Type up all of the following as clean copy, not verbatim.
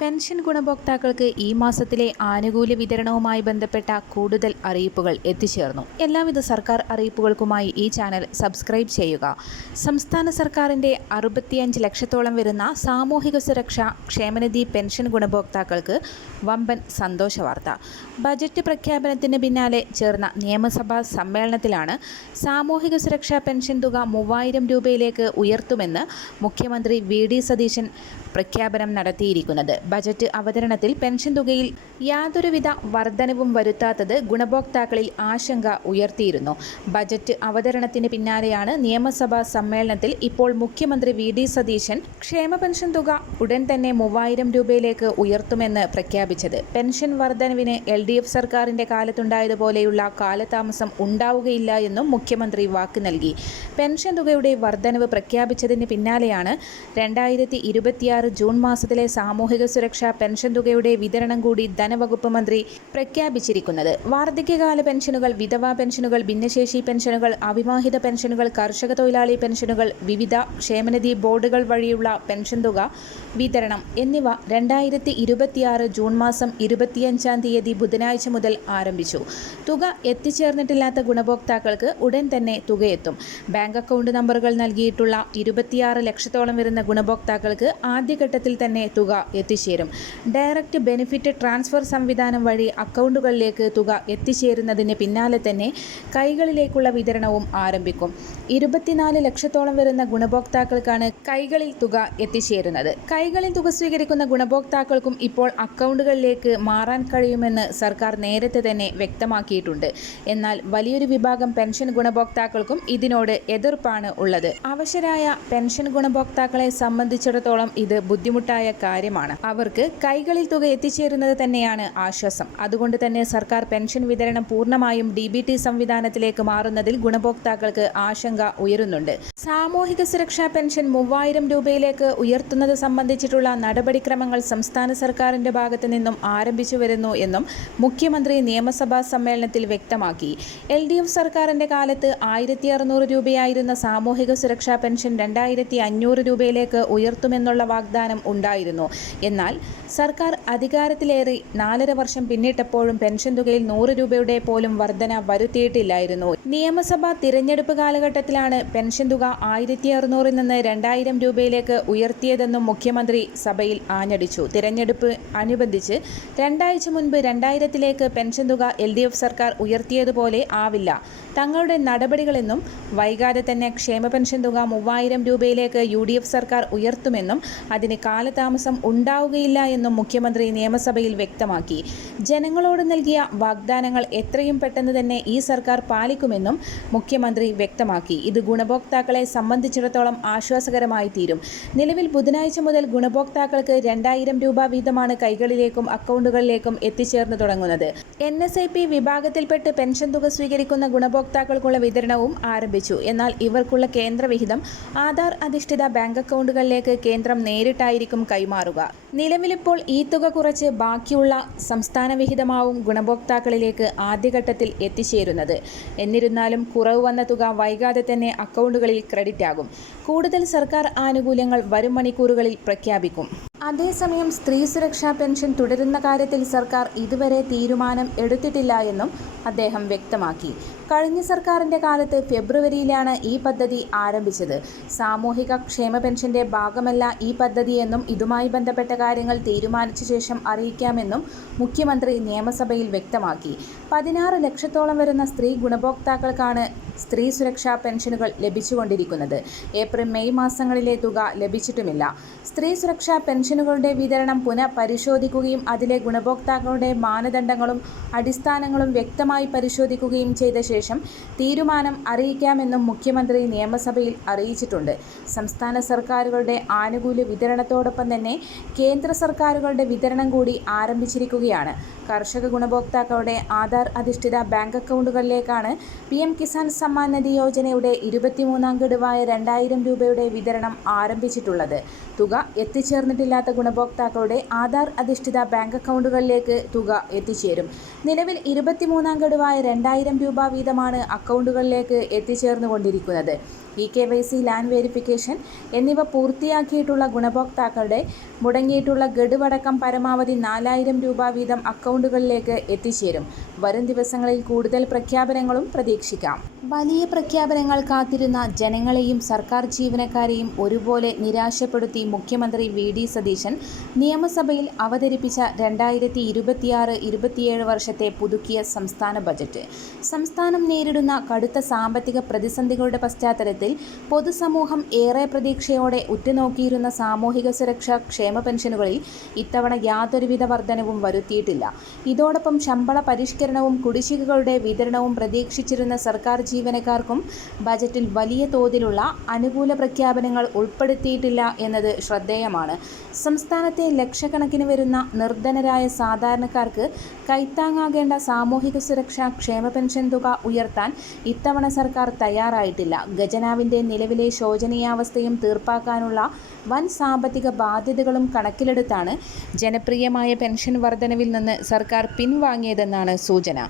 Pension ഗുണഭോക്താക്കൾക്ക് ഈ മാസത്തിലെ ആനുകൂല്യ വിതരണവുമായി ബന്ധപ്പെട്ട കൂടുതൽ അറിയിപ്പുകൾ എത്തിച്ചേർന്നു. എല്ലാവിധ സർക്കാർ അറിയിപ്പുകൾക്കുമായി ഈ ചാനൽ സബ്സ്ക്രൈബ് ചെയ്യുക. സംസ്ഥാന സർക്കാരിൻ്റെ 65 ലക്ഷത്തോളം വരുന്ന സാമൂഹിക സുരക്ഷാ ക്ഷേമനിധി പെൻഷൻ ഗുണഭോക്താക്കൾക്ക് വമ്പൻ സന്തോഷ വാർത്ത. ബജറ്റ് പ്രഖ്യാപനത്തിന് പിന്നാലെ ചേർന്ന നിയമസഭാ സമ്മേളനത്തിലാണ് സാമൂഹിക സുരക്ഷാ പെൻഷൻ തുക 3000 രൂപയിലേക്ക് ഉയർത്തുമെന്ന് മുഖ്യമന്ത്രി വി.ഡി. സതീശൻ പ്രഖ്യാപനം നടത്തിയിരിക്കുന്നത്. ബജറ്റ് അവതരണത്തിൽ പെൻഷൻ തുകയിൽ യാതൊരുവിധ വർധനവും വരുത്താത്തത് ഗുണഭോക്താക്കളിൽ ആശങ്ക ഉയർത്തിയിരുന്നു. ബജറ്റ് അവതരണത്തിന് പിന്നാലെയാണ് നിയമസഭാ സമ്മേളനത്തിൽ ഇപ്പോൾ മുഖ്യമന്ത്രി വി.ഡി. സതീശൻ ക്ഷേമ പെൻഷൻ തുക ഉടൻ തന്നെ 3000 രൂപയിലേക്ക് ഉയർത്തുമെന്ന് പ്രഖ്യാപിച്ചത്. പെൻഷൻ വർധനവിന് LDF സർക്കാരിൻ്റെ കാലത്തുണ്ടായതുപോലെയുള്ള കാലതാമസം ഉണ്ടാവുകയില്ല എന്നും മുഖ്യമന്ത്രി വാക്ക് നൽകി. പെൻഷൻ തുകയുടെ വർധനവ് പ്രഖ്യാപിച്ചതിന് പിന്നാലെയാണ് 2026 ജൂൺ മാസത്തിലെ സാമൂഹിക സുരക്ഷാ പെൻഷൻ തുകയുടെ വിതരണം കൂടി ധനവകുപ്പ് മന്ത്രി പ്രഖ്യാപിച്ചിരിക്കുന്നത്. വാർദ്ധക്യകാല പെൻഷനുകൾ, വിധവാ പെൻഷനുകൾ, ഭിന്നശേഷി പെൻഷനുകൾ, അവിവാഹിത പെൻഷനുകൾ, കർഷക തൊഴിലാളി പെൻഷനുകൾ, വിവിധ ക്ഷേമനിധി ബോർഡുകൾ വഴിയുള്ള പെൻഷൻ തുക വിതരണം എന്നിവ 2026 ജൂൺ മാസം 25-ാം തീയതി ബുധനാഴ്ച മുതൽ ആരംഭിച്ചു. തുക എത്തിച്ചേർന്നിട്ടില്ലാത്ത ഗുണഭോക്താക്കൾക്ക് ഉടൻ തന്നെ തുകയെത്തും. ബാങ്ക് അക്കൗണ്ട് നമ്പറുകൾ നൽകിയിട്ടുള്ള 26 ലക്ഷത്തോളം വരുന്ന ഗുണഭോക്താക്കൾക്ക് ആദ്യഘട്ടത്തിൽ തന്നെ തുക എത്തിച്ചേരും. ഡയറക്റ്റ് ബെനിഫിറ്റ് ട്രാൻസ്ഫർ സംവിധാനം വഴി അക്കൗണ്ടുകളിലേക്ക് തുക എത്തിച്ചേരുന്നതിന് പിന്നാലെ തന്നെ കൈകളിലേക്കുള്ള വിതരണവും ആരംഭിക്കും. 24 ലക്ഷത്തോളം വരുന്ന ഗുണഭോക്താക്കൾക്കാണ് കൈകളിൽ തുക എത്തിച്ചേരുന്നത്. കൈകളിൽ തുക സ്വീകരിക്കുന്ന ഗുണഭോക്താക്കൾക്കും ഇപ്പോൾ അക്കൗണ്ടുകളിലേക്ക് മാറാൻ കഴിയുമെന്ന് സർക്കാർ നേരത്തെ തന്നെ വ്യക്തമാക്കിയിട്ടുണ്ട്. എന്നാൽ വലിയൊരു വിഭാഗം പെൻഷൻ ഗുണഭോക്താക്കൾക്കും ഇതിനോട് എതിർപ്പാണ് ഉള്ളത്. അവശരായ പെൻഷൻ ഗുണഭോക്താക്കളെ സംബന്ധിച്ചിടത്തോളം ഇത് ബുദ്ധിമുട്ടായ കാര്യമാണ്. അവർക്ക് കൈകളിൽ തുക എത്തിച്ചേരുന്നത് തന്നെയാണ് ആശ്വാസം. അതുകൊണ്ട് തന്നെ സർക്കാർ പെൻഷൻ വിതരണം പൂർണ്ണമായും DBT സംവിധാനത്തിലേക്ക് മാറുന്നതിൽ ഗുണഭോക്താക്കൾക്ക് ആശങ്ക ഉയരുന്നുണ്ട്. സാമൂഹിക സുരക്ഷാ പെൻഷൻ 3000 രൂപയിലേക്ക് ഉയർത്തുന്നത് സംബന്ധിച്ചിട്ടുള്ള നടപടിക്രമങ്ങൾ സംസ്ഥാന സർക്കാരിന്റെ ഭാഗത്തു നിന്നും ആരംഭിച്ചു വരുന്നു എന്നും മുഖ്യമന്ത്രി നിയമസഭാ സമ്മേളനത്തിൽ വ്യക്തമാക്കി. LDF സർക്കാരിന്റെ കാലത്ത് 1600 രൂപയായിരുന്ന സാമൂഹിക സുരക്ഷാ പെൻഷൻ 2500 രൂപയിലേക്ക് ഉയർത്തുമെന്നുള്ള വാഗ്ദാനം ഉണ്ടായിരുന്നു. എന്നാൽ സർക്കാർ അധികാരത്തിലേറി 4.5 വർഷം പിന്നിട്ടപ്പോഴും പെൻഷൻ തുകയിൽ 100 രൂപയുടെ പോലും വർധന വരുത്തിയിട്ടില്ലായിരുന്നു. നിയമസഭാ തിരഞ്ഞെടുപ്പ് കാലഘട്ടത്തിലാണ് പെൻഷൻ തുക 1600 നിന്ന് 2000 രൂപയിലേക്ക് ഉയർത്തിയതെന്നും മുഖ്യമന്ത്രി സഭയിൽ ആഞ്ഞടിച്ചു. തിരഞ്ഞെടുപ്പ് അനുബന്ധിച്ച് 2 ആഴ്ച മുൻപ് 2000ത്തിലേക്ക് പെൻഷൻ തുക LDF സർക്കാർ ഉയർത്തിയതുപോലെ ആവില്ല തങ്ങളുടെ നടപടികളെന്നും വൈകാതെ തന്നെ ക്ഷേമ പെൻഷൻ തുക 3000 രൂപയിലേക്ക് UDF സർക്കാർ ഉയർത്തുമെന്നും അതിന് കാലതാമസം ഉണ്ടാവുകയില്ല എന്നും മുഖ്യമന്ത്രി നിയമസഭയിൽ വ്യക്തമാക്കി. ജനങ്ങളോട് നൽകിയ വാഗ്ദാനങ്ങൾ എത്രയും പെട്ടെന്ന് തന്നെ ഈ സർക്കാർ പാലിക്കുമെന്നും മുഖ്യമന്ത്രി വ്യക്തമാക്കി. ഇത് ഗുണഭോക്താക്കളെ സംബന്ധിച്ചിടത്തോളം ആശ്വാസകരമായി തീരും. നിലവിൽ ബുധനാഴ്ച മുതൽ ഗുണഭോക്താക്കൾക്ക് 2000 രൂപ വീതമാണ് കൈകളിലേക്കും അക്കൗണ്ടുകളിലേക്കും എത്തിച്ചേർന്നു തുടങ്ങുന്നത്. NSIP വിഭാഗത്തിൽപ്പെട്ട് പെൻഷൻ തുക സ്വീകരിക്കുന്ന ഗുണഭോക്താക്കൾക്കുള്ള വിതരണവും ആരംഭിച്ചു. എന്നാൽ ഇവർക്കുള്ള കേന്ദ്ര വിഹിതം ആധാർ അധിഷ്ഠിത ബാങ്ക് അക്കൗണ്ടുകളിലേക്ക് കേന്ദ്രം നേരിട്ടായിരിക്കും കൈമാറുക. നിലവിലിപ്പോൾ ഈ തുക കുറച്ച് ബാക്കിയുള്ള സംസ്ഥാന വിഹിതമാവും ഗുണഭോക്താക്കളിലേക്ക് ആദ്യഘട്ടത്തിൽ എത്തിച്ചേരുന്നത്. എന്നിരുന്നാലും കുറവ് വന്ന തുക വൈകാതെ തന്നെ അക്കൗണ്ടുകളിൽ ക്രെഡിറ്റ് ആകും. കൂടുതൽ സർക്കാർ ആനുകൂല്യങ്ങൾ വരും മണിക്കൂറുകളിൽ പ്രഖ്യാപിക്കും. അതേസമയം സ്ത്രീ സുരക്ഷാ പെൻഷൻ തുടരുന്ന കാര്യത്തിൽ സർക്കാർ ഇതുവരെ തീരുമാനം എടുത്തിട്ടില്ല എന്നും അദ്ദേഹം വ്യക്തമാക്കി. കഴിഞ്ഞ സർക്കാരിൻ്റെ കാലത്ത് ഫെബ്രുവരിയിലാണ് ഈ പദ്ധതി ആരംഭിച്ചത്. സാമൂഹിക ക്ഷേമ പെൻഷന്റെ ഭാഗമല്ല ഈ പദ്ധതിയെന്നും ഇതുമായി ബന്ധപ്പെട്ട കാര്യങ്ങൾ തീരുമാനിച്ച ശേഷം അറിയിക്കാമെന്നും മുഖ്യമന്ത്രി നിയമസഭയിൽ വ്യക്തമാക്കി. 16 ലക്ഷത്തോളം വരുന്ന സ്ത്രീ ഗുണഭോക്താക്കൾക്കാണ് സ്ത്രീ സുരക്ഷാ പെൻഷനുകൾ ലഭിച്ചുകൊണ്ടിരിക്കുന്നത്. ഏപ്രിൽ മെയ് മാസങ്ങളിലെ തുക ലഭിച്ചിട്ടുമില്ല. സ്ത്രീ സുരക്ഷാ പെൻഷനുകളുടെ വിതരണം പുനഃപരിശോധിക്കുകയും അതിലെ ഗുണഭോക്താക്കളുടെ മാനദണ്ഡങ്ങളും അടിസ്ഥാനങ്ങളും വ്യക്തമായി പരിശോധിക്കുകയും ചെയ്ത ശേഷം തീരുമാനം അറിയിക്കാമെന്നും മുഖ്യമന്ത്രി നിയമസഭയിൽ അറിയിച്ചിട്ടുണ്ട്. സംസ്ഥാന സർക്കാരുകളുടെ ആനുകൂല്യ വിതരണത്തോടൊപ്പം തന്നെ കേന്ദ്ര സർക്കാരുകളുടെ വിതരണം കൂടി ആരംഭിച്ചിരിക്കുകയാണ്. കർഷക ഗുണഭോക്താക്കളുടെ ആധാർ അധിഷ്ഠിത ബാങ്ക് അക്കൗണ്ടുകളിലേക്കാണ് PM കിസാൻ സമ്മാൻ നിധി യോജനയുടെ 23-ാം ഗഡുവായ 2000 രൂപയുടെ വിതരണം ആരംഭിച്ചിട്ടുള്ളത്. തുക എത്തിച്ചേർന്നിട്ടില്ലാത്ത ഗുണഭോക്താക്കളുടെ ആധാർ അധിഷ്ഠിത ബാങ്ക് അക്കൗണ്ടുകളിലേക്ക് തുക എത്തിച്ചേരും. നിലവിൽ 23-ാം ഗഡുവായ 2000 രൂപ വീതമാണ് അക്കൗണ്ടുകളിലേക്ക് എത്തിച്ചേർന്നുകൊണ്ടിരിക്കുന്നത്. KYC, ലാൻഡ് വെരിഫിക്കേഷൻ എന്നിവ പൂർത്തിയാക്കിയിട്ടുള്ള ഗുണഭോക്താക്കളുടെ മുടങ്ങിയിട്ടുള്ള ഗഡുവടക്കം പരമാവധി 4000 രൂപ വീതം അക്കൗണ്ടുകളിലേക്ക് എത്തിച്ചേരും. വരും ദിവസങ്ങളിൽ കൂടുതൽ പ്രഖ്യാപനങ്ങളും പ്രതീക്ഷിക്കാം. വലിയ പ്രഖ്യാപനങ്ങൾ കാത്തിരുന്ന ജനങ്ങളെയും സർക്കാർ ജീവനക്കാരെയും ഒരുപോലെ നിരാശപ്പെടുത്തി മുഖ്യമന്ത്രി VD സതീശൻ നിയമസഭയിൽ അവതരിപ്പിച്ച 2026-27 വർഷത്തെ പുതുക്കിയ സംസ്ഥാന ബജറ്റ്. സംസ്ഥാനം നേരിടുന്ന കടുത്ത സാമ്പത്തിക പ്രതിസന്ധികളുടെ പശ്ചാത്തലത്തിൽ പൊതുസമൂഹം ഏറെ പ്രതീക്ഷയോടെ ഉറ്റുനോക്കിയിരുന്ന സാമൂഹിക സുരക്ഷാ ക്ഷേമ പെൻഷനുകളിൽ ഇത്തവണ യാതൊരുവിധ വർധനവും വരുത്തിയിട്ടില്ല. ഇതോടൊപ്പം ശമ്പള പരിഷ്കരണവും കുടിശ്ശികകളുടെ വിതരണവും പ്രതീക്ഷിച്ചിരുന്ന സർക്കാർ ജീവനക്കാർക്കും ബജറ്റിൽ വലിയ തോതിലുള്ള അനുകൂല പ്രഖ്യാപനങ്ങൾ ഉൾപ്പെടുത്തിയിട്ടില്ല എന്നത് ശ്രദ്ധേയമാണ്. സംസ്ഥാനത്തെ ലക്ഷക്കണക്കിന് വരുന്ന നിർധനരായ സാധാരണക്കാർക്ക് കൈത്താങ്ങാകേണ്ട സാമൂഹിക സുരക്ഷാ ക്ഷേമ പെൻഷൻ തുക ഉയർത്താൻ ഇത്തവണ സർക്കാർ തയ്യാറായിട്ടില്ല. ഖജനാവിൻ്റെ നിലവിലെ ശോചനീയാവസ്ഥയും തീർപ്പാക്കാനുള്ള വൻ സാമ്പത്തിക ബാധ്യതകളും കണക്കിലെടുത്താണ് ജനപ്രിയമായ പെൻഷൻ വർധനവിൽ നിന്ന് സർക്കാർ പിൻവാങ്ങിയതെന്നാണ് സൂചന.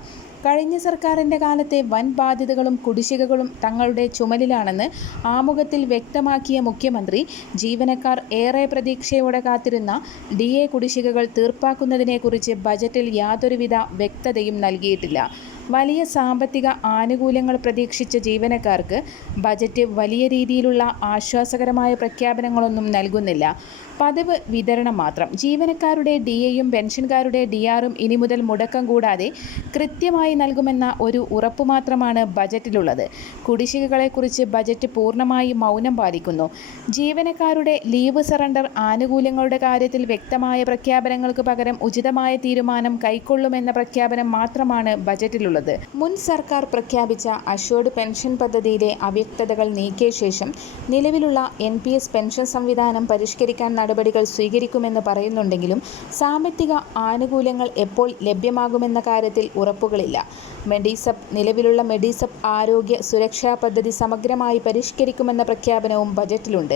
കഴിഞ്ഞ സർക്കാരിൻ്റെ കാലത്തെ വൻ ബാധ്യതകളും കുടിശ്ശികകളും തങ്ങളുടെ ചുമലിലാണെന്ന് ആമുഖത്തിൽ വ്യക്തമാക്കിയ മുഖ്യമന്ത്രി ജീവനക്കാർ ഏറെ പ്രതീക്ഷയോടെ കാത്തിരുന്ന DA കുടിശ്ശികകൾ തീർപ്പാക്കുന്നതിനെക്കുറിച്ച് ബജറ്റിൽ യാതൊരുവിധ വ്യക്തതയും നൽകിയിട്ടില്ല. വലിയ സാമ്പത്തിക ആനുകൂല്യങ്ങൾ പ്രതീക്ഷിച്ച ജീവനക്കാർക്ക് ബജറ്റ് വലിയ രീതിയിലുള്ള ആശ്വാസകരമായ പ്രഖ്യാപനങ്ങളൊന്നും നൽകുന്നില്ല. പതിവ് വിതരണം മാത്രം. ജീവനക്കാരുടെ DAയും പെൻഷൻകാരുടെ DRഉം ഇനി മുതൽ മുടക്കം കൂടാതെ കൃത്യമായി നൽകുമെന്ന ഒരു ഉറപ്പു മാത്രമാണ് ബജറ്റിലുള്ളത്. കുടിശ്ശികകളെക്കുറിച്ച് ബജറ്റ് പൂർണ്ണമായി മൗനം പാലിക്കുന്നു. ജീവനക്കാരുടെ ലീവ് സറണ്ടർ ആനുകൂല്യങ്ങളുടെ കാര്യത്തിൽ വ്യക്തമായ പ്രഖ്യാപനങ്ങൾക്ക് പകരം ഉചിതമായ തീരുമാനം കൈക്കൊള്ളുമെന്ന പ്രഖ്യാപനം മാത്രമാണ് ബജറ്റിലുള്ളത്. മുൻ സർക്കാർ പ്രഖ്യാപിച്ച അഷ്വേർഡ് പെൻഷൻ പദ്ധതിയിലെ അവ്യക്തതകൾ നീക്കിയ ശേഷം നിലവിലുള്ള NPS പെൻഷൻ സംവിധാനം പരിഷ്കരിക്കാൻ നടപടികൾ സ്വീകരിക്കുമെന്ന് പറയുന്നുണ്ടെങ്കിലും സാമ്പത്തിക ആനുകൂല്യങ്ങൾ എപ്പോൾ ലഭ്യമാകുമെന്ന കാര്യത്തിൽ ഉറപ്പുകളില്ല. നിലവിലുള്ള മെഡിസപ്പ് ആരോഗ്യ സുരക്ഷാ പദ്ധതി സമഗ്രമായി പരിഷ്കരിക്കുമെന്ന പ്രഖ്യാപനവും ബജറ്റിലുണ്ട്.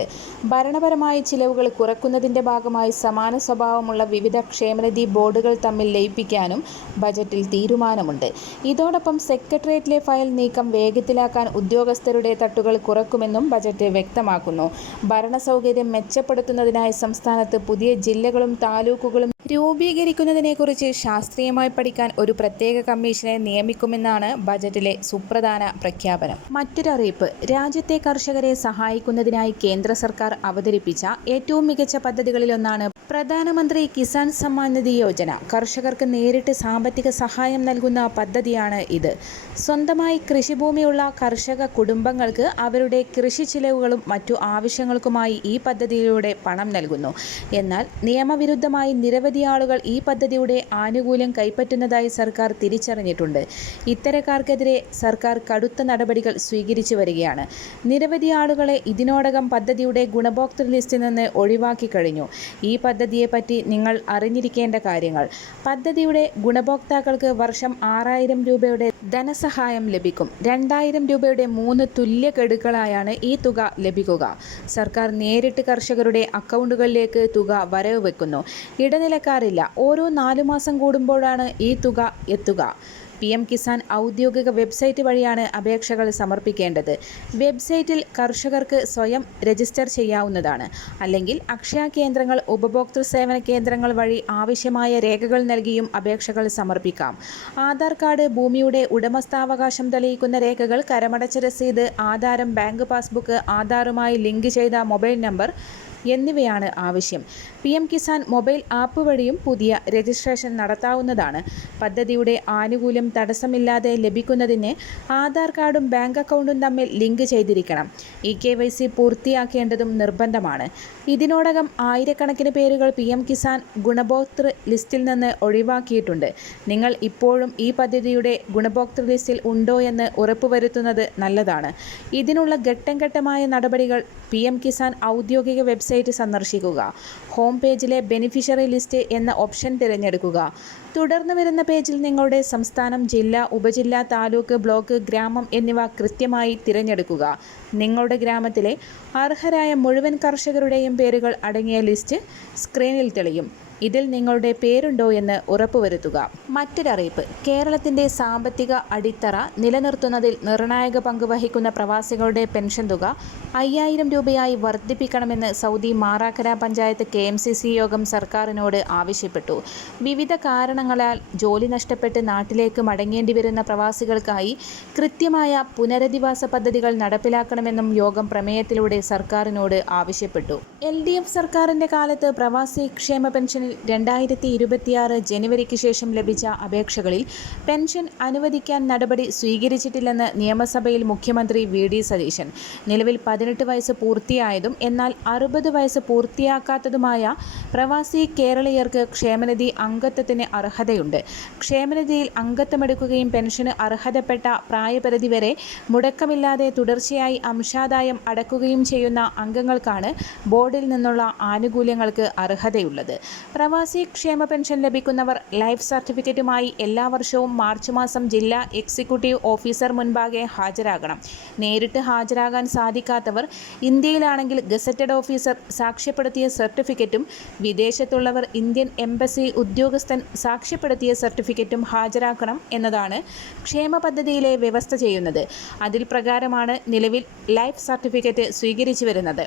ഭരണപരമായ ചിലവുകൾ കുറയ്ക്കുന്നതിൻ്റെ ഭാഗമായി സമാന സ്വഭാവമുള്ള വിവിധ ക്ഷേമനിധി ബോർഡുകൾ തമ്മിൽ ലയിപ്പിക്കാനും ബജറ്റിൽ തീരുമാനമുണ്ട്. ഇതോടൊപ്പം സെക്രട്ടേറിയറ്റിലെ ഫയൽ നീക്കം വേഗത്തിലാക്കാൻ ഉദ്യോഗസ്ഥരുടെ തട്ടുകൾ കുറക്കുമെന്നും ബജറ്റ് വ്യക്തമാക്കുന്നു. ഭരണസൗകര്യം മെച്ചപ്പെടുത്തുന്നതിനായി സംസ്ഥാനത്ത് പുതിയ ജില്ലകളും താലൂക്കുകളും രൂപീകരിക്കുന്നതിനെക്കുറിച്ച് ശാസ്ത്രീയമായി പഠിക്കാൻ ഒരു പ്രത്യേക കമ്മീഷനെ നിയമിക്കുമെന്നാണ് ബജറ്റിലെ സുപ്രധാന പ്രഖ്യാപനം. മറ്റൊരറിയിപ്പ്. രാജ്യത്തെ കർഷകരെ സഹായിക്കുന്നതിനായി കേന്ദ്ര സർക്കാർ അവതരിപ്പിച്ച ഏറ്റവും മികച്ച പദ്ധതികളിലൊന്നാണ് പ്രധാനമന്ത്രി കിസാൻ സമ്മാൻ നിധി യോജന. കർഷകർക്ക് നേരിട്ട് സാമ്പത്തിക സഹായം നൽകുന്ന പദ്ധതിയാണ് ഇത്. സ്വന്തമായി കൃഷിഭൂമിയുള്ള കർഷക കുടുംബങ്ങൾക്ക് അവരുടെ കൃഷി ചിലവുകളും മറ്റു ആവശ്യങ്ങൾക്കുമായി ഈ പദ്ധതിയിലൂടെ പണം നൽകുന്നു. എന്നാൽ നിയമവിരുദ്ധമായി നിരവധി ആളുകൾ ഈ പദ്ധതിയുടെ ആനുകൂല്യം കൈപ്പറ്റുന്നതായി സർക്കാർ തിരിച്ചറിഞ്ഞിട്ടുണ്ട്. ഇത്തരക്കാർക്കെതിരെ സർക്കാർ കടുത്ത നടപടികൾ സ്വീകരിച്ചു വരികയാണ്. നിരവധി ആളുകളെ ഇതിനോടകം പദ്ധതിയുടെ ഗുണഭോക്തൃ ലിസ്റ്റിൽ നിന്ന് ഒഴിവാക്കി കഴിഞ്ഞു. ഈ പദ്ധതിയെപ്പറ്റി നിങ്ങൾ അറിഞ്ഞിരിക്കേണ്ട കാര്യങ്ങൾ. പദ്ധതിയുടെ ഗുണഭോക്താക്കൾക്ക് വർഷം 6000 രൂപയുടെ ധനസഹായം ലഭിക്കും. 2000 രൂപയുടെ 3 തുല്യ ഗഡുക്കളായാണ് ഈ തുക ലഭിക്കുക. സർക്കാർ നേരിട്ട് കർഷകരുടെ അക്കൗണ്ടുകളിലേക്ക് തുക വരവ് വെക്കുന്നു. ഇടനിലക്കാരില്ല. ഓരോ 4 മാസം കൂടുമ്പോഴാണ് ഈ തുക എത്തുക. PM കിസാൻ ഔദ്യോഗിക വെബ്സൈറ്റ് വഴിയാണ് അപേക്ഷകൾ സമർപ്പിക്കേണ്ടത്. വെബ്സൈറ്റിൽ കർഷകർക്ക് സ്വയം രജിസ്റ്റർ ചെയ്യാവുന്നതാണ്. അല്ലെങ്കിൽ അക്ഷയ കേന്ദ്രങ്ങൾ, ഉപഭോക്തൃ സേവന കേന്ദ്രങ്ങൾ വഴി ആവശ്യമായ രേഖകൾ നൽകിയും അപേക്ഷകൾ സമർപ്പിക്കാം. ആധാർ കാർഡ്, ഭൂമിയുടെ ഉടമസ്ഥാവകാശം തെളിയിക്കുന്ന രേഖകൾ, കരമടച്ച രസീത്, ആധാരം, ബാങ്ക് പാസ്ബുക്ക്, ആധാറുമായി ലിങ്ക് ചെയ്ത മൊബൈൽ നമ്പർ എന്നിവയാണ് ആവശ്യം. PM കിസാൻ മൊബൈൽ ആപ്പ് വഴിയും പുതിയ രജിസ്ട്രേഷൻ നടത്താവുന്നതാണ്. പദ്ധതിയുടെ ആനുകൂല്യം തടസ്സമില്ലാതെ ലഭിക്കുന്നതിന് ആധാർ കാർഡും ബാങ്ക് അക്കൗണ്ടും തമ്മിൽ ലിങ്ക് ചെയ്തിരിക്കണം. KYC പൂർത്തിയാക്കേണ്ടതും നിർബന്ധമാണ്. ഇതിനോടകം ആയിരക്കണക്കിന് പേരുകൾ PM കിസാൻ ഗുണഭോക്തൃ ലിസ്റ്റിൽ നിന്ന് ഒഴിവാക്കിയിട്ടുണ്ട്. നിങ്ങൾ ഇപ്പോഴും ഈ പദ്ധതിയുടെ ഗുണഭോക്തൃ ലിസ്റ്റിൽ ഉണ്ടോ എന്ന് ഉറപ്പുവരുത്തുന്നത് നല്ലതാണ്. ഇതിനുള്ള ഘട്ടം ഘട്ടമായ നടപടികൾ PM കിസാൻ ഔദ്യോഗിക വെബ്സൈറ്റ് സന്ദർശിക്കുക. ഹോം പേജിലെ ബെനിഫിഷ്യറി ലിസ്റ്റ് എന്ന ഓപ്ഷൻ തിരഞ്ഞെടുക്കുക. തുടർന്ന് വരുന്ന പേജിൽ നിങ്ങളുടെ സംസ്ഥാനം, ജില്ല, ഉപജില്ല, താലൂക്ക്, ബ്ലോക്ക്, ഗ്രാമം എന്നിവ കൃത്യമായി തിരഞ്ഞെടുക്കുക. നിങ്ങളുടെ ഗ്രാമത്തിലെ അർഹരായ മുഴുവൻ കർഷകരുടെയും പേരുകൾ അടങ്ങിയ ലിസ്റ്റ് സ്ക്രീനിൽ തെളിയും. ഇതിൽ നിങ്ങളുടെ പേരുണ്ടോ എന്ന് ഉറപ്പുവരുത്തുക. മറ്റൊരറിയിപ്പ്. കേരളത്തിൻ്റെ സാമ്പത്തിക അടിത്തറ നിലനിർത്തുന്നതിൽ നിർണായക പങ്ക് വഹിക്കുന്ന പ്രവാസികളുടെ പെൻഷൻ തുക 5000 രൂപയായി വർദ്ധിപ്പിക്കണമെന്ന് സൗദി മാറാക്കര പഞ്ചായത്ത് KMCC യോഗം സർക്കാരിനോട് ആവശ്യപ്പെട്ടു. വിവിധ കാരണങ്ങളാൽ ജോലി നഷ്ടപ്പെട്ട് നാട്ടിലേക്ക് മടങ്ങേണ്ടി വരുന്ന പ്രവാസികൾക്കായി കൃത്യമായ പുനരധിവാസ പദ്ധതികൾ നടപ്പിലാക്കണമെന്നും യോഗം പ്രമേയത്തിലൂടെ സർക്കാരിനോട് ആവശ്യപ്പെട്ടു. LDF സർക്കാരിൻ്റെ കാലത്ത് പ്രവാസി ക്ഷേമ പെൻഷനിൽ 2026 ജനുവരിക്ക് ശേഷം ലഭിച്ച അപേക്ഷകളിൽ പെൻഷൻ അനുവദിക്കാൻ നടപടി സ്വീകരിച്ചിട്ടില്ലെന്ന് നിയമസഭയിൽ മുഖ്യമന്ത്രി VD സതീശൻ. നിലവിൽ 18 വയസ്സ് പൂർത്തിയായതും എന്നാൽ 60 വയസ്സ് പൂർത്തിയാക്കാത്തതുമായ പ്രവാസി കേരളീയർക്ക് ക്ഷേമനിധി അംഗത്വത്തിന് അർഹതയുണ്ട്. ക്ഷേമനിധിയിൽ അംഗത്വമെടുക്കുകയും പെൻഷന് അർഹതപ്പെട്ട പ്രായപരിധി വരെ മുടക്കമില്ലാതെ തുടർച്ചയായി അംശാദായം അടക്കുകയും ചെയ്യുന്ന അംഗങ്ങൾക്കാണ് ബോർഡിൽ നിന്നുള്ള ആനുകൂല്യങ്ങൾക്ക് അർഹതയുള്ളത്. പ്രവാസി ക്ഷേമ പെൻഷൻ ലഭിക്കുന്നവർ ലൈഫ് സർട്ടിഫിക്കറ്റുമായി എല്ലാ വർഷവും മാർച്ച് മാസം ജില്ലാ എക്സിക്യൂട്ടീവ് ഓഫീസർ മുൻപാകെ ഹാജരാകണം. നേരിട്ട് ഹാജരാകാൻ സാധിക്കാത്തവർ ഇന്ത്യയിലാണെങ്കിൽ ഗസറ്റഡ് ഓഫീസർ സാക്ഷ്യപ്പെടുത്തിയ സർട്ടിഫിക്കറ്റും വിദേശത്തുള്ളവർ ഇന്ത്യൻ എംബസി ഉദ്യോഗസ്ഥൻ സാക്ഷ്യപ്പെടുത്തിയ സർട്ടിഫിക്കറ്റും ഹാജരാക്കണം എന്നതാണ് ക്ഷേമ പദ്ധതിയിലെ വ്യവസ്ഥ ചെയ്യുന്നത്. അതിൽ പ്രകാരമാണ് നിലവിൽ ലൈഫ് സർട്ടിഫിക്കറ്റ് സ്വീകരിച്ചു വരുന്നത്.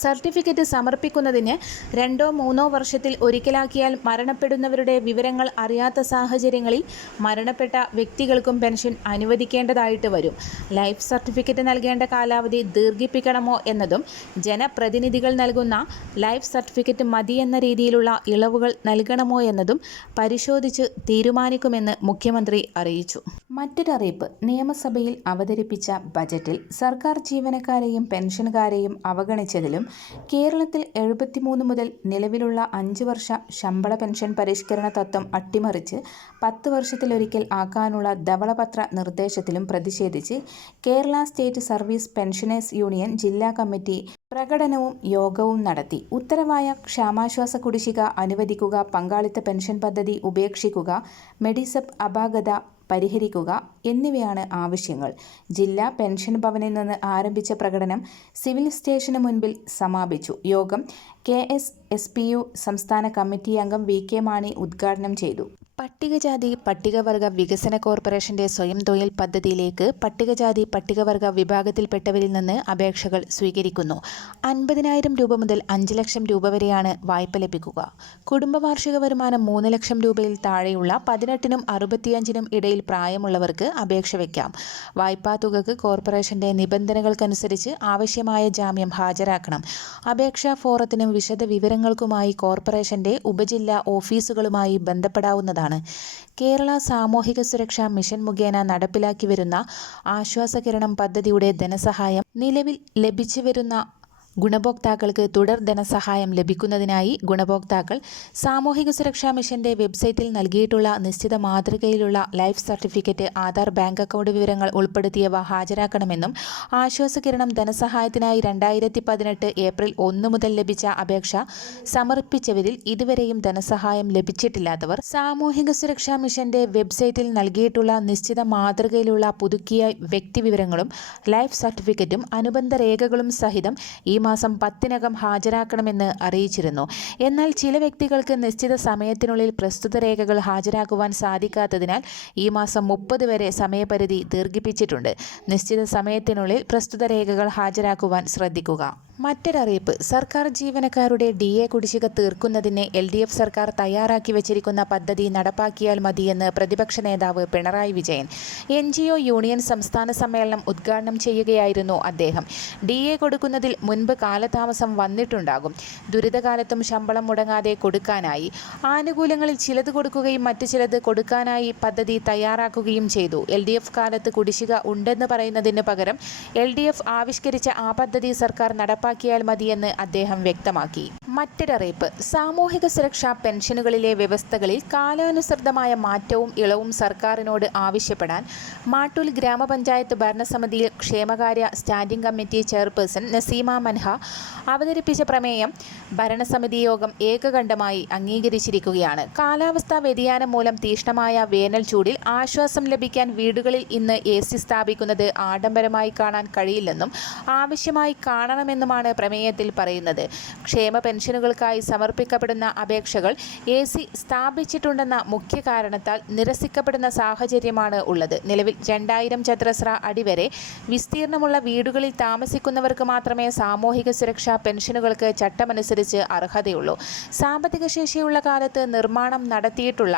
സർട്ടിഫിക്കറ്റ് സമർപ്പിക്കുന്നതിന് 2-3 വർഷത്തിൽ ഒരിക്കലാക്കിയാൽ മരണപ്പെടുന്നവരുടെ വിവരങ്ങൾ അറിയാത്ത സാഹചര്യങ്ങളിൽ മരണപ്പെട്ട വ്യക്തികൾക്കും പെൻഷൻ അനുവദിക്കേണ്ടതായിട്ട് വരും. ലൈഫ് സർട്ടിഫിക്കറ്റ് നൽകേണ്ട കാലാവധി ദീർഘിപ്പിക്കണമോ എന്നതും ജനപ്രതിനിധികൾ നൽകുന്ന ലൈഫ് സർട്ടിഫിക്കറ്റ് മതിയെന്ന രീതിയിലുള്ള ഇളവുകൾ നൽകണമോ എന്നതും പരിശോധിച്ച് തീരുമാനിക്കുമെന്ന് മുഖ്യമന്ത്രി അറിയിച്ചു. മറ്റൊരറിയിപ്പ്. നിയമസഭയിൽ അവതരിപ്പിച്ച ബജറ്റിൽ സർക്കാർ ജീവനക്കാരെയും പെൻഷൻകാരെയും അവഗണിച്ചതിലും കേരളത്തിൽ 73 മുതൽ നിലവിലുള്ള 5 വർഷ ശമ്പള പെൻഷൻ പരിഷ്കരണ തത്വം അട്ടിമറിച്ച് 10 വർഷത്തിലൊരിക്കൽ ആക്കാനുള്ള ധവളപത്ര നിർദ്ദേശത്തിലും പ്രതിഷേധിച്ച് Kerala state service pensioners union ജില്ലാ കമ്മിറ്റി പ്രകടനവും യോഗവും നടത്തി. ഉത്തരവായ ക്ഷാമാശ്വാസ കുടിശ്ശിക അനുവദിക്കുക, പങ്കാളിത്ത പെൻഷൻ പദ്ധതി ഉപേക്ഷിക്കുക, മെഡിസെപ്പ് അപാകത പരിഹരിക്കുക എന്നിവയാണ് ആവശ്യങ്ങൾ. ജില്ലാ പെൻഷൻ ഭവനിൽ നിന്ന് ആരംഭിച്ച പ്രകടനം സിവിൽ സ്റ്റേഷന് മുൻപിൽ സമാപിച്ചു. യോഗം KSSPU സംസ്ഥാന കമ്മിറ്റി അംഗം VK മാണി ഉദ്ഘാടനം ചെയ്തു. പട്ടികജാതി പട്ടികവർഗ വികസന കോർപ്പറേഷന്റെ സ്വയം തൊഴിൽ പദ്ധതിയിലേക്ക് പട്ടികജാതി പട്ടികവർഗ വിഭാഗത്തിൽപ്പെട്ടവരിൽ നിന്ന് അപേക്ഷകൾ സ്വീകരിക്കുന്നു. 50,000 രൂപ മുതൽ 5 ലക്ഷം രൂപ വരെയാണ് വായ്പ ലഭിക്കുക. കുടുംബ വാർഷിക വരുമാനം 3 ലക്ഷം രൂപയിൽ താഴെയുള്ള 18-നും 65-നും ഇടയിൽ പ്രായമുള്ളവർക്ക് അപേക്ഷ വയ്ക്കാം. വായ്പാ തുകക്ക് കോർപ്പറേഷന്റെ നിബന്ധനകൾക്കനുസരിച്ച് ആവശ്യമായ ജാമ്യം ഹാജരാക്കണം. അപേക്ഷാ ഫോറത്തിനും വിശദ വിവരങ്ങൾക്കുമായി കോർപ്പറേഷന്റെ ഉപജില്ലാ ഓഫീസുകളുമായി ബന്ധപ്പെടാവുന്നതാണ്. കേരള സാമൂഹിക സുരക്ഷാ മിഷൻ മുഖേന നടപ്പിലാക്കി വരുന്ന ആശ്വാസകിരണം പദ്ധതിയുടെ ധനസഹായം നിലവിൽ ലഭിച്ചുവരുന്ന ഗുണഭോക്താക്കൾക്ക് തുടർ ധനസഹായം ലഭിക്കുന്നതിനായി ഗുണഭോക്താക്കൾ സാമൂഹിക സുരക്ഷാ മിഷന്റെ വെബ്സൈറ്റിൽ നൽകിയിട്ടുള്ള നിശ്ചിത മാതൃകയിലുള്ള life certificate, Aadhaar, bank account വിവരങ്ങൾ ഉൾപ്പെടുത്തിയവ ഹാജരാക്കണമെന്നും ആശ്വാസകിരണം ധനസഹായത്തിനായി 2018 ഏപ്രിൽ 1 മുതൽ ലഭിച്ച അപേക്ഷ സമർപ്പിച്ചവരിൽ ഇതുവരെയും ധനസഹായം ലഭിച്ചിട്ടില്ലാത്തവർ സാമൂഹിക സുരക്ഷാ മിഷന്റെ വെബ്സൈറ്റിൽ നൽകിയിട്ടുള്ള നിശ്ചിത മാതൃകയിലുള്ള പുതുക്കിയ വ്യക്തിവിവരങ്ങളും ലൈഫ് സർട്ടിഫിക്കറ്റും അനുബന്ധ രേഖകളും സഹിതം ഈ മാസം 10-നകം ഹാജരാക്കണമെന്ന് അറിയിച്ചിരുന്നു. എന്നാൽ ചില വ്യക്തികൾക്ക് നിശ്ചിത സമയത്തിനുള്ളിൽ പ്രസ്തുത രേഖകൾ ഹാജരാക്കുവാൻ സാധിക്കാത്തതിനാൽ ഈ മാസം 30 വരെ സമയപരിധി ദീർഘിപ്പിച്ചിട്ടുണ്ട്. നിശ്ചിത സമയത്തിനുള്ളിൽ പ്രസ്തുത രേഖകൾ ഹാജരാക്കുവാൻ ശ്രദ്ധിക്കുക. മറ്റൊരറിയിപ്പ്. സർക്കാർ ജീവനക്കാരുടെ DA കുടിശ്ശിക തീർക്കുന്നതിന് LDF സർക്കാർ തയ്യാറാക്കി വച്ചിരിക്കുന്ന പദ്ധതി നടപ്പാക്കിയാൽ മതിയെന്ന് പ്രതിപക്ഷ നേതാവ് പിണറായി വിജയൻ. NGO യൂണിയൻ സംസ്ഥാന സമ്മേളനം ഉദ്ഘാടനം ചെയ്യുകയായിരുന്നു അദ്ദേഹം. DA കൊടുക്കുന്നതിൽ മുൻപ് കാലതാമസം വന്നിട്ടുണ്ടാകും. ദുരിതകാലത്തും ശമ്പളം മുടങ്ങാതെ കൊടുക്കാനായി ആനുകൂല്യങ്ങളിൽ ചിലത് കൊടുക്കുകയും മറ്റു ചിലത് കൊടുക്കാനായി പദ്ധതി തയ്യാറാക്കുകയും ചെയ്തു. LDF കാലത്ത് കുടിശ്ശിക ഉണ്ടെന്ന് പറയുന്നതിന് പകരം LDF ആവിഷ്കരിച്ച ആ പദ്ധതി സർക്കാർ നടപ്പാക്കിയാൽ മതിയെന്ന് അദ്ദേഹം വ്യക്തമാക്കി. മറ്റൊരറിയിപ്പ്. സാമൂഹിക സുരക്ഷാ പെൻഷനുകളിലെ വ്യവസ്ഥകളിൽ കാലാനുസൃതമായ മാറ്റവും ഇളവും സർക്കാരിനോട് ആവശ്യപ്പെടാൻ മാട്ടൂൽ ഗ്രാമപഞ്ചായത്ത് ഭരണസമിതിയിൽ ക്ഷേമകാര്യ standing committee chairperson Naseema Sinha അവതരിപ്പിച്ച പ്രമേയം ഭരണസമിതി യോഗം ഏകകണ്ഠമായി അംഗീകരിച്ചിരിക്കുകയാണ്. കാലാവസ്ഥാ വ്യതിയാനം മൂലം തീക്ഷ്ണമായ വേനൽ ചൂടിൽ ആശ്വാസം ലഭിക്കാൻ വീടുകളിൽ ഇന്ന് AC സ്ഥാപിക്കുന്നത് ആഡംബരമായി കാണാൻ കഴിയില്ലെന്നും ആവശ്യമായി കാണണമെന്നുമാണ് പ്രമേയത്തിൽ പറയുന്നത്. ക്ഷേമ പെൻഷനുകൾക്കായി സമർപ്പിക്കപ്പെടുന്ന അപേക്ഷകൾ AC സ്ഥാപിച്ചിട്ടുണ്ടെന്ന മുഖ്യ കാരണത്താൽ നിരസിക്കപ്പെടുന്ന സാഹചര്യമാണ് ഉള്ളത്. നിലവിൽ 2000 ചതുരശ്ര അടി വരെ വിസ്തീർണമുള്ള വീടുകളിൽ താമസിക്കുന്നവർക്ക് മാത്രമേ സാമൂഹിക സുരക്ഷാ പെൻഷനുകൾക്ക് ചട്ടമനുസരിച്ച് അർഹതയുള്ളൂ. സാമ്പത്തിക ശേഷിയുള്ള കാലത്ത് നിർമ്മാണം നടത്തിയിട്ടുള്ള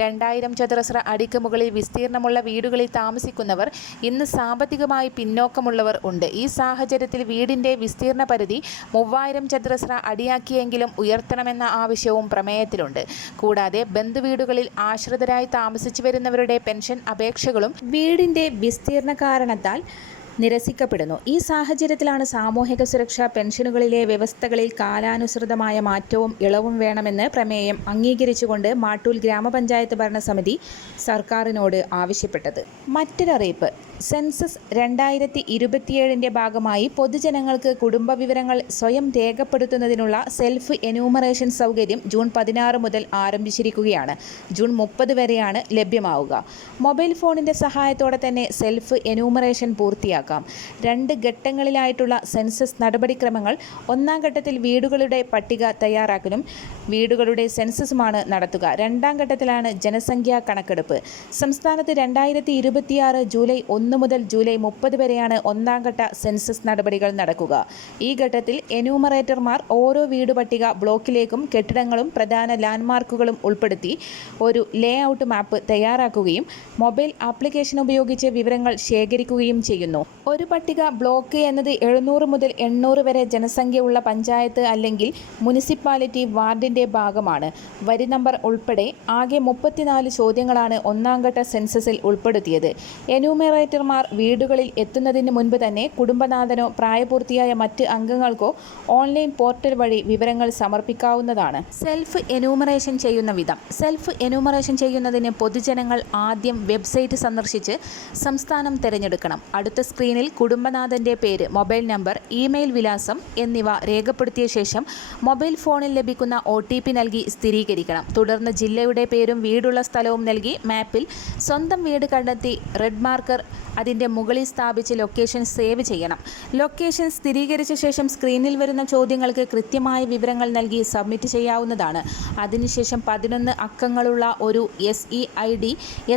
2000 ചതുരശ്ര അടിക്ക് മുകളിൽ വിസ്തീർണമുള്ള വീടുകളിൽ താമസിക്കുന്നവർ ഇന്ന് സാമ്പത്തികമായി പിന്നോക്കമുള്ളവർ ഉണ്ട്. ഈ സാഹചര്യത്തിൽ വീടിന്റെ വിസ്തീർണ പരിധി 3000 ചതുരശ്ര അടിയാക്കിയെങ്കിലും ഉയർത്തണമെന്ന ആവശ്യവും പ്രമേയത്തിലുണ്ട്. കൂടാതെ ബന്ധുവീടുകളിൽ ആശ്രിതരായി താമസിച്ചു വരുന്നവരുടെ പെൻഷൻ അപേക്ഷകളും വീടിന്റെ വിസ്തീർണ കാരണത്താൽ നിരസിക്കപ്പെടുന്നു. ഈ സാഹചര്യത്തിലാണ് സാമൂഹിക സുരക്ഷാ പെൻഷനുകളിലെ വ്യവസ്ഥകളിൽ കാലാനുസൃതമായ മാറ്റവും ഇളവും വേണമെന്ന് പ്രമേയം അംഗീകരിച്ചുകൊണ്ട് മാട്ടൂൽ ഗ്രാമപഞ്ചായത്ത് ഭരണസമിതി സർക്കാരിനോട് ആവശ്യപ്പെട്ടത്. മറ്റൊരറിയിപ്പ്. സെൻസസ് 2027ന്റെ ഭാഗമായി പൊതുജനങ്ങൾക്ക് കുടുംബ വിവരങ്ങൾ സ്വയം രേഖപ്പെടുത്തുന്നതിനുള്ള സെൽഫ് എന്യൂമറേഷൻ സൗകര്യം ജൂൺ 16 മുതൽ ആരംഭിച്ചിരിക്കുകയാണ്. ജൂൺ 30 വരെയാണ് ലഭ്യമാവുക. മൊബൈൽ ഫോണിന്റെ സഹായത്തോടെ തന്നെ സെൽഫ് എന്യൂമറേഷൻ പൂർത്തിയാക്കാം. 2 ഘട്ടങ്ങളിലായിട്ടുള്ള സെൻസസ് നടപടിക്രമങ്ങൾ. 1ാം ഘട്ടത്തിൽ വീടുകളുടെ പട്ടിക തയ്യാറാക്കലും വീടുകളുടെ സെൻസസുമാണ് നടത്തുക. 2ാം ഘട്ടത്തിലാണ് ജനസംഖ്യാ കണക്കെടുപ്പ്. സംസ്ഥാനത്ത് 2026 ജൂലൈ 1 മുതൽ ജൂലൈ 30 വരെയാണ് 1ാം ഘട്ട സെൻസസ് നടപടികൾ നടക്കുക. ഈ ഘട്ടത്തിൽ എന്യൂമറേറ്റർമാർ ഓരോ വീട് പട്ടിക ബ്ലോക്കിലേക്കും കെട്ടിടങ്ങളും പ്രധാന ലാൻഡ്മാർക്കുകളും ഉൾപ്പെടുത്തി ഒരു ലേഔട്ട് മാപ്പ് തയ്യാറാക്കുകയും മൊബൈൽ ആപ്ലിക്കേഷൻ ഉപയോഗിച്ച് വിവരങ്ങൾ ശേഖരിക്കുകയും ചെയ്യുന്നു. ഒരു പട്ടിക ബ്ലോക്ക് എന്നത് 700 മുതൽ 800 വരെ ജനസംഖ്യയുള്ള പഞ്ചായത്ത് അല്ലെങ്കിൽ മുനിസിപ്പാലിറ്റി വാർഡിന്റെ ഭാഗമാണ്. വരി നമ്പർ ഉൾപ്പെടെ ആകെ 34 ചോദ്യങ്ങളാണ് 1ാം ഘട്ട സെൻസസിൽ ഉൾപ്പെടുത്തിയത്. എന്യൂമറേറ്റർമാർ വീടുകളിൽ എത്തുന്നതിന് മുൻപ് തന്നെ കുടുംബനാഥനോ പ്രായപൂർത്തിയായ മറ്റ് അംഗങ്ങൾക്കോ ഓൺലൈൻ പോർട്ടൽ വഴി വിവരങ്ങൾ സമർപ്പിക്കാവുന്നതാണ്. സെൽഫ് എന്യൂമറേഷൻ ചെയ്യുന്ന വിധം. സെൽഫ് എന്യൂമറേഷൻ ചെയ്യുന്നതിന് പൊതുജനങ്ങൾ ആദ്യം വെബ്സൈറ്റ് സന്ദർശിച്ച് സംസ്ഥാനം തിരഞ്ഞെടുക്കണം. അടുത്ത സ്ക്രീനിൽ കുടുംബനാഥന്റെ പേര്, മൊബൈൽ നമ്പർ, ഇമെയിൽ വിലാസം എന്നിവ രേഖപ്പെടുത്തിയ ശേഷം മൊബൈൽ ഫോണിൽ ലഭിക്കുന്ന OTP നൽകി സ്ഥിരീകരിക്കണം. തുടർന്ന് ജില്ലയുടെ പേരും വീടുള്ള സ്ഥലവും നൽകി മാപ്പിൽ സ്വന്തം വീട് കണ്ടെത്തി റെഡ് മാർക്കർ അതിൻ്റെ മുകളിൽ സ്ഥാപിച്ച് ലൊക്കേഷൻ സേവ് ചെയ്യണം. ലൊക്കേഷൻ സ്ഥിരീകരിച്ച ശേഷം സ്ക്രീനിൽ വരുന്ന ചോദ്യങ്ങൾക്ക് കൃത്യമായ വിവരങ്ങൾ നൽകി സബ്മിറ്റ് ചെയ്യാവുന്നതാണ്. അതിനുശേഷം 11 അക്കങ്ങളുള്ള ഒരു SEID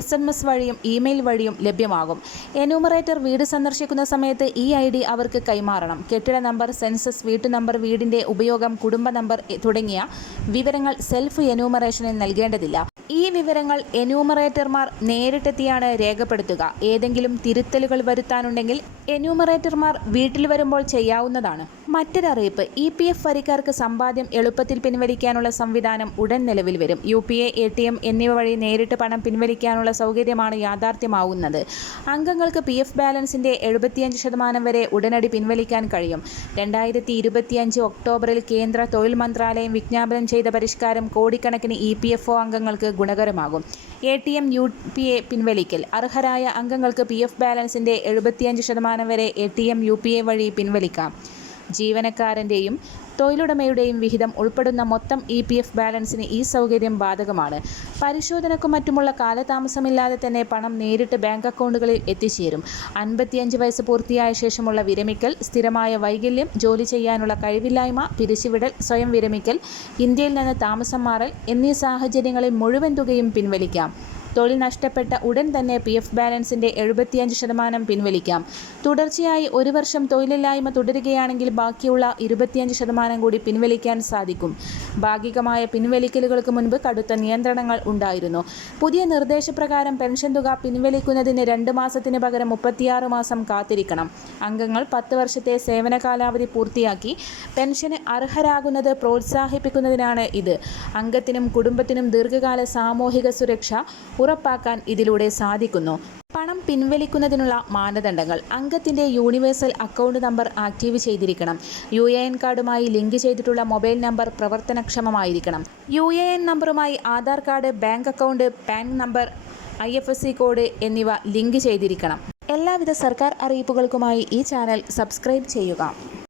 SMS വഴിയും ഇമെയിൽ വഴിയും ലഭ്യമാകും. എന്യൂമറേറ്റർ വീട് സന്ദർശിക്കുന്ന സമയത്ത് ഈ ID അവർക്ക് കൈമാറണം. കെട്ടിട നമ്പർ, സെൻസസ്, വീട്ടു നമ്പർ, വീടിൻ്റെ ഉപയോഗം, കുടുംബ നമ്പർ തുടങ്ങിയ വിവരങ്ങൾ സെൽഫ് എന്യൂമറേഷനിൽ നൽകേണ്ടതില്ല. ഈ വിവരങ്ങൾ എന്യൂമറേറ്റർമാർ നേരിട്ടെത്തിയാണ് രേഖപ്പെടുത്തുക. ഏതെങ്കിലും തിരുത്തലുകൾ വരുത്താനുണ്ടെങ്കിൽ എന്യൂമറേറ്റർമാർ വീട്ടിൽ വരുമ്പോൾ ചെയ്യാവുന്നതാണ്. മറ്റൊരറിയിപ്പ്. EPF വരിക്കാർക്ക് സമ്പാദ്യം എളുപ്പത്തിൽ പിൻവലിക്കാനുള്ള സംവിധാനം ഉടൻ നിലവിൽ വരും. UPA, ATM എന്നിവ വഴി നേരിട്ട് പണം പിൻവലിക്കാനുള്ള സൗകര്യമാണ് യാഥാർത്ഥ്യമാവുന്നത്. അംഗങ്ങൾക്ക് PF ബാലൻസിന്റെ 75% വരെ ഉടനടി പിൻവലിക്കാൻ കഴിയും. 2025 ഒക്ടോബറിൽ കേന്ദ്ര തൊഴിൽ മന്ത്രാലയം വിജ്ഞാപനം ചെയ്ത പരിഷ്കാരം കോടിക്കണക്കിന് EPFO അംഗങ്ങൾക്ക് ഗുണകരമാകും. ATM, UPA പിൻവലിക്കൽ. അർഹരായ അംഗങ്ങൾക്ക് PF ബാലൻസിന്റെ 75% വരെ ATM, UPA വഴി പിൻവലിക്കാം. ജീവനക്കാരൻ്റെയും തൊഴിലുടമയുടെയും വിഹിതം ഉൾപ്പെടുന്ന മൊത്തം EPF ബാലൻസിന് ഈ സൗകര്യം ബാധകമാണ്. പരിശോധനയ്ക്കും മറ്റുമുള്ള കാലതാമസമില്ലാതെ തന്നെ പണം നേരിട്ട് ബാങ്ക് അക്കൗണ്ടുകളിൽ എത്തിച്ചേരും. 55 വയസ്സ് പൂർത്തിയായ ശേഷമുള്ള വിരമിക്കൽ, സ്ഥിരമായ വൈകല്യം, ജോലി ചെയ്യാനുള്ള കഴിവില്ലായ്മ, പിരിച്ചുവിടൽ, സ്വയം വിരമിക്കൽ, ഇന്ത്യയിൽ നിന്ന് താമസം മാറൽ എന്നീ സാഹചര്യങ്ങളിൽ മുഴുവൻ തുകയും പിൻവലിക്കാം. തൊഴിൽ നഷ്ടപ്പെട്ട ഉടൻ തന്നെ PF ബാലൻസിന്റെ 75% പിൻവലിക്കാം. തുടർച്ചയായി 1 വർഷം തൊഴിലില്ലായ്മ തുടരുകയാണെങ്കിൽ ബാക്കിയുള്ള 25% കൂടി പിൻവലിക്കാൻ സാധിക്കും. ഭാഗികമായ പിൻവലിക്കലുകൾക്ക് മുൻപ് കടുത്ത നിയന്ത്രണങ്ങൾ ഉണ്ടായിരുന്നു. പുതിയ നിർദ്ദേശപ്രകാരം പെൻഷൻ തുക പിൻവലിക്കുന്നതിന് 2 മാസത്തിന് പകരം 36 മാസം കാത്തിരിക്കണം. അംഗങ്ങൾ 10 വർഷത്തെ സേവന കാലാവധി പൂർത്തിയാക്കി പെൻഷന് അർഹരാകുന്നത് പ്രോത്സാഹിപ്പിക്കുന്നതിനാണ് ഇത്. അംഗത്തിനും കുടുംബത്തിനും ദീർഘകാല സാമൂഹിക സുരക്ഷ ഉറപ്പാക്കാൻ ഇതിലൂടെ സാധിക്കുന്നു. പണം പിൻവലിക്കുന്നതിനുള്ള മാനദണ്ഡങ്ങൾ. അംഗത്തിൻ്റെ യൂണിവേഴ്സൽ അക്കൗണ്ട് നമ്പർ ആക്റ്റീവ് ചെയ്തിരിക്കണം. UAN കാർഡുമായി ലിങ്ക് ചെയ്തിട്ടുള്ള മൊബൈൽ നമ്പർ പ്രവർത്തനക്ഷമമായിരിക്കണം. UAN നമ്പറുമായി Aadhaar card, bank account, PAN number, IFSC code എന്നിവ ലിങ്ക് ചെയ്തിരിക്കണം. എല്ലാവിധ സർക്കാർ അറിയിപ്പുകൾക്കുമായി ഈ ചാനൽ സബ്സ്ക്രൈബ് ചെയ്യുക.